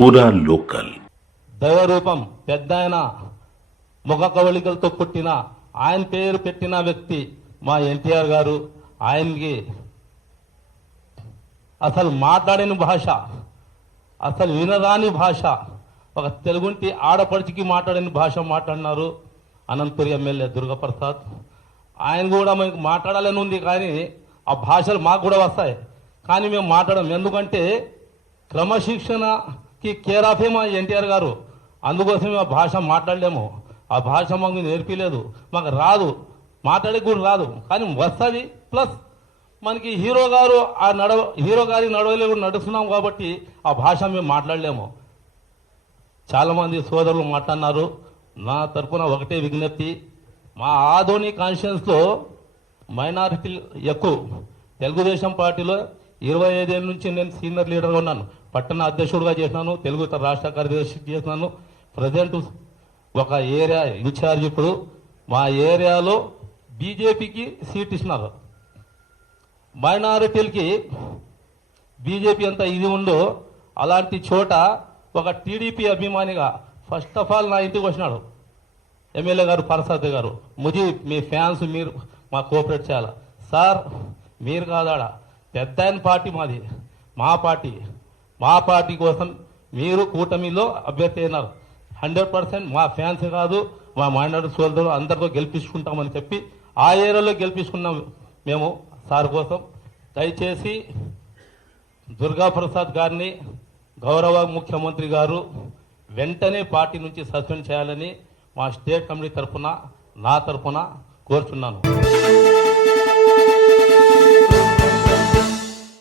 పూరా లోకల్ దైవరూపం పెద్ద ఆయన ముఖ కవళికలతో పుట్టిన ఆయన పేరు పెట్టిన వ్యక్తి మా ఎన్టీఆర్ గారు. ఆయనకి అసలు మాట్లాడిన భాష, అసలు వినరాని భాష, ఒక తెలుగుంటి ఆడపడిచికి మాట్లాడిన భాష మాట్లాడినారు అనంతపురి ఎమ్మెల్యే దుర్గాప్రసాద్. ఆయన కూడా మనకు మాట్లాడాలని ఉంది, కానీ ఆ భాషలు మాకు కూడా వస్తాయి, కానీ మేము మాట్లాడడం. ఎందుకంటే క్రమశిక్షణకి కేర్ ఆఫే మా ఎన్టీఆర్ గారు. అందుకోసమే ఆ భాష మాట్లాడలేము. ఆ భాష మాకు నేర్పిలేదు, మాకు రాదు, మాట్లాడే కూడా రాదు, కానీ వస్తుంది. ప్లస్ మనకి హీరో గారి నడవలే కూడా నడుస్తున్నాం కాబట్టి ఆ భాష మేము మాట్లాడలేము. చాలామంది సోదరులు మాట్లాడినారు. నా తరఫున ఒకటే విజ్ఞప్తి, మా ఆదోని కాన్స్టిట్యున్సీలో మైనారిటీలు ఎక్కువ. తెలుగుదేశం పార్టీలో 25 ఏళ్ళ నుంచి నేను సీనియర్ లీడర్గా ఉన్నాను, పట్టణ అధ్యక్షుడిగా చేసినాను, తెలుగు రాష్ట్ర కార్యదర్శి చేసినాను. ప్రజెంట్ ఒక ఏరియా ఇన్ఛార్జ్. ఇప్పుడు మా ఏరియాలో బీజేపీకి సీట్ ఇచ్చినారు. మైనారిటీలకి బీజేపీ అంతా ఇది ఉందో అలాంటి చోట ఒక టీడీపీ అభిమానిగా ఫస్ట్ ఆఫ్ ఆల్ నా ఇంటికి వచ్చినాడు ఎమ్మెల్యే గారు ప్రసాద్ గారు. మీ ఫ్యాన్స్ మీరు మా కోఆపరేట్ చేయాలి సార్. మీరు కాదాడ పెద్ద పార్టీ మాది, మా పార్టీ కోసం మీరు కూటమిలో అభ్యర్థి అయినారు. 100% మా ఫ్యాన్స్ కాదు, మా మైనారిటీ సోదరులు అందరితో గెలిపించుకుంటామని చెప్పి ఆ ఏరియాలో గెలిపించుకున్నాం మేము సార్ కోసం. దయచేసి దుర్గాప్రసాద్ గారిని గౌరవ ముఖ్యమంత్రి గారు వెంటనే పార్టీ నుంచి సస్పెండ్ చేయాలని మా స్టేట్ కమిటీ తరఫున, నా తరఫున కోరుచున్నాను.